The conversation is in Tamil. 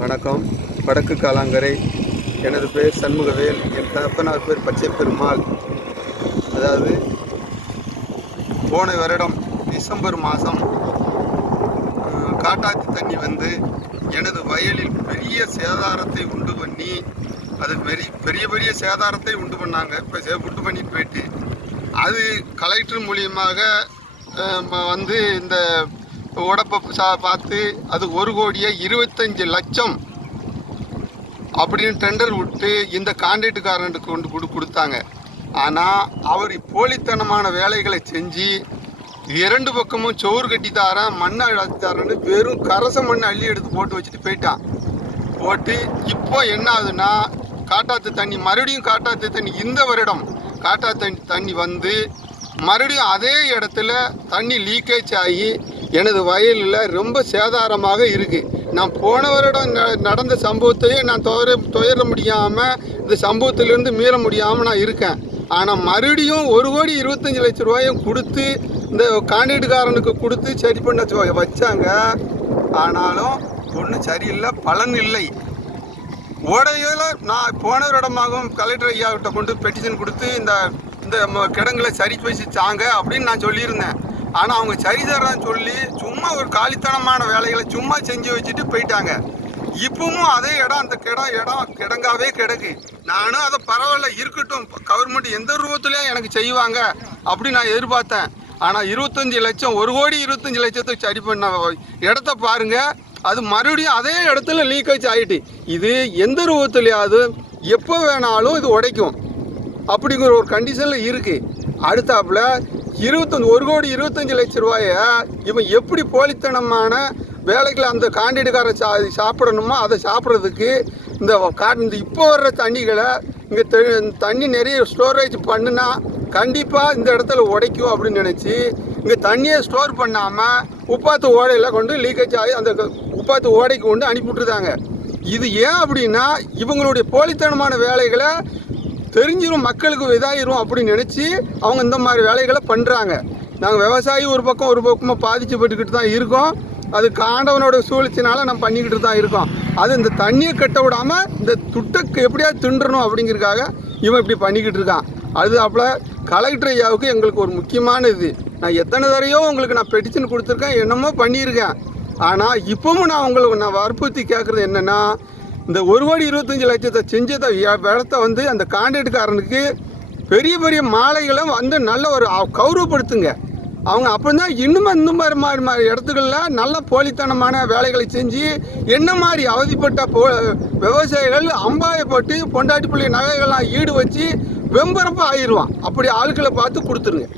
வணக்கம். வடக்கு காலாங்கரை எனது பெயர் சண்முகவேல். என் தகப்பனார் பேர் பச்சை பெருமாள் அதாவது போன வருடம் டிசம்பர் மாதம் காட்டாத்து தண்ணி வந்து எனது வயலில் பெரிய சேதாரத்தை உண்டு பண்ணி அது பெரிய பெரிய பெரிய சேதாரத்தை உண்டு பண்ணாங்க. இப்போ உண்டு பண்ணிட்டு போயிட்டு அது கலெக்டர் மூலியமாக வந்து இந்த உடப்பை சா பார்த்து அது ஒரு கோடியே இருபத்தஞ்சு லட்சம் அப்படின்னு டெண்டர் விட்டு இந்த கான்ட்ராக்டுக்காரனுக்கு கொண்டு கொடு கொடுத்தாங்க. ஆனால் அவர் போலித்தனமான வேலைகளை செஞ்சு இரண்டு பக்கமும் சோறு கட்டி தாரேன் மண்ணை அழைச்சி தரேன்னு வெறும் கரச மண்ணை அள்ளி எடுத்து போட்டு வச்சுட்டு போயிட்டான். போட்டு இப்போ என்ன ஆகுதுன்னா காட்டாத்து தண்ணி மறுபடியும் காட்டாத்து தண்ணி இந்த வருடம் காட்டாத்து தண்ணி தண்ணி வந்து மறுபடியும் அதே இடத்துல தண்ணி லீக்கேஜ் ஆகி எனது வயலில் ரொம்ப சேதாரமாக இருக்குது நான் போன வருடம் ந- நடந்த சம்பவத்தையே நான் துயர துயர முடியாமல் இந்த சம்பவத்திலேருந்து மீற முடியாமல் நான் இருக்கேன். ஆனால் மறுபடியும் ஒரு கோடி இருபத்தஞ்சி லட்ச ரூபாயும் கொடுத்து இந்த கான்ட்ராக்டுக்காரனுக்கு கொடுத்து சரி பண்ண சொ- வச்சாங்க. ஆனாலும் ஒன்றும் சரியில்லை பலன் இல்லை. ஓடையில் நான் போன இடமாகவும் கலெக்டர் ஐயாவிட்ட கொண்டு பெட்டிஷன் கொடுத்து இந்த இந்த ம- சரி வச்சுச்சாங்க அப்படின்னு நான் சொல்லியிருந்தேன். ஆனால் அவங்க சரி தரேன்னு சொல்லி சும்மா ஒரு காலித்தனமான வேலைகளை சும்மா செஞ்சு வச்சுட்டு போயிட்டாங்க. இப்பவும் அதே இடம் அந்த கிடம் இடம் கிடங்காவே கிடக்கு. நானும் அதை பரவாயில்ல இருக்கட்டும். கவர்மெண்ட் எந்த ரூபத்துலையும் எனக்கு செய்வாங்க அப்படி நான் எதிர்பார்த்தேன். ஆனால் இருபத்தஞ்சி லட்சம் ஒரு கோடி இருபத்தஞ்சி லட்சத்துக்கு சரி பண்ண இடத்த பாருங்க. அது மறுபடியும் அதே இடத்துல லீக்கேஜ் ஆகிட்டு இது எந்த ரூபத்துலையாவது எப்போ வேணாலும் இது உடைக்கும். அப்படிங்கிற ஒரு கண்டிஷனில் இருக்குது அடுத்தாப்புல இருபத்தஞ்சு ஒரு கோடி இருபத்தஞ்சி லட்ச ரூபாயை இவன் எப்படி போலித்தனமான வேலைகளை அந்த காண்டிடுக்கார சா சாப்பிடணுமோ அதை சாப்பிட்றதுக்கு இந்த கா இந்த இப்போ வர்ற தண்ணிகளை இங்கே தண்ணி நிறைய ஸ்டோரேஜ் பண்ணுனா கண்டிப்பாக இந்த இடத்துல உடைக்கும் அப்படின்னு நினச்சி இங்கே தண்ணியை ஸ்டோர் பண்ணாமல் உப்பாத்து ஓடையில் கொண்டு லீக்கேஜ் ஆகி அந்த உப்பாத்து ஓடைக்கு கொண்டு அனுப்பிவிட்டுருந்தாங்க இது ஏன் அப்படின்னா இவங்களுடைய போலித்தனமான வேலைகளை தெரிஞ்சிடும் மக்களுக்கு இதாயிரும் அப்படின்னு நினச்சி அவங்க இந்த மாதிரி வேலைகளை பண்ணுறாங்க நாங்கள் விவசாயி ஒரு பக்கம் ஒரு பக்கமாக பாதிச்சுப்பட்டுக்கிட்டு தான் இருக்கோம். அது காண்டவனோட சூழ்ச்சினால நம்ம பண்ணிக்கிட்டு தான் இருக்கோம். அது இந்த தண்ணியை கட்ட விடாமல் இந்த துட்டக்கு எப்படியாவது தின்றணும் அப்படிங்கிறதுக்காக இவன் இப்படி பண்ணிக்கிட்டு இருக்கான். அது அப்பல கலெக்டர் ஐயாவுக்கு எங்களுக்கு ஒரு முக்கியமான இது. நான் எத்தனை தரையோ உங்களுக்கு நான் பெட்டிஷன் கொடுத்துருக்கேன் என்னமோ பண்ணியிருக்கேன். ஆனால் இப்போவும் நான் உங்களுக்கு நான் வற்புறுத்தி கேட்குறது என்னென்னா இந்த ஒரு கோடி இருபத்தஞ்சி லட்சத்தை செஞ்சதை இடத்த வந்து அந்த கான்ட்ராக்டுக்காரனுக்கு பெரிய பெரிய மாலைகளை வந்து நல்ல ஒரு கௌரவப்படுத்துங்க. அவங்க அப்போ தான் இன்னும் இந்த மாதிரி மாதிரி மாதிரி இடத்துகளில் நல்ல போலித்தனமான வேலைகளை செஞ்சு என்ன மாதிரி அவதிப்பட்ட போ விவசாயிகள் அம்பாயப்பட்டு பொண்டாட்டி பிள்ளை நகைகள்லாம் ஈடு வச்சு வெம்பரப்பாக ஆயிடுவான். அப்படி ஆட்களை பார்த்து கொடுத்துருங்க.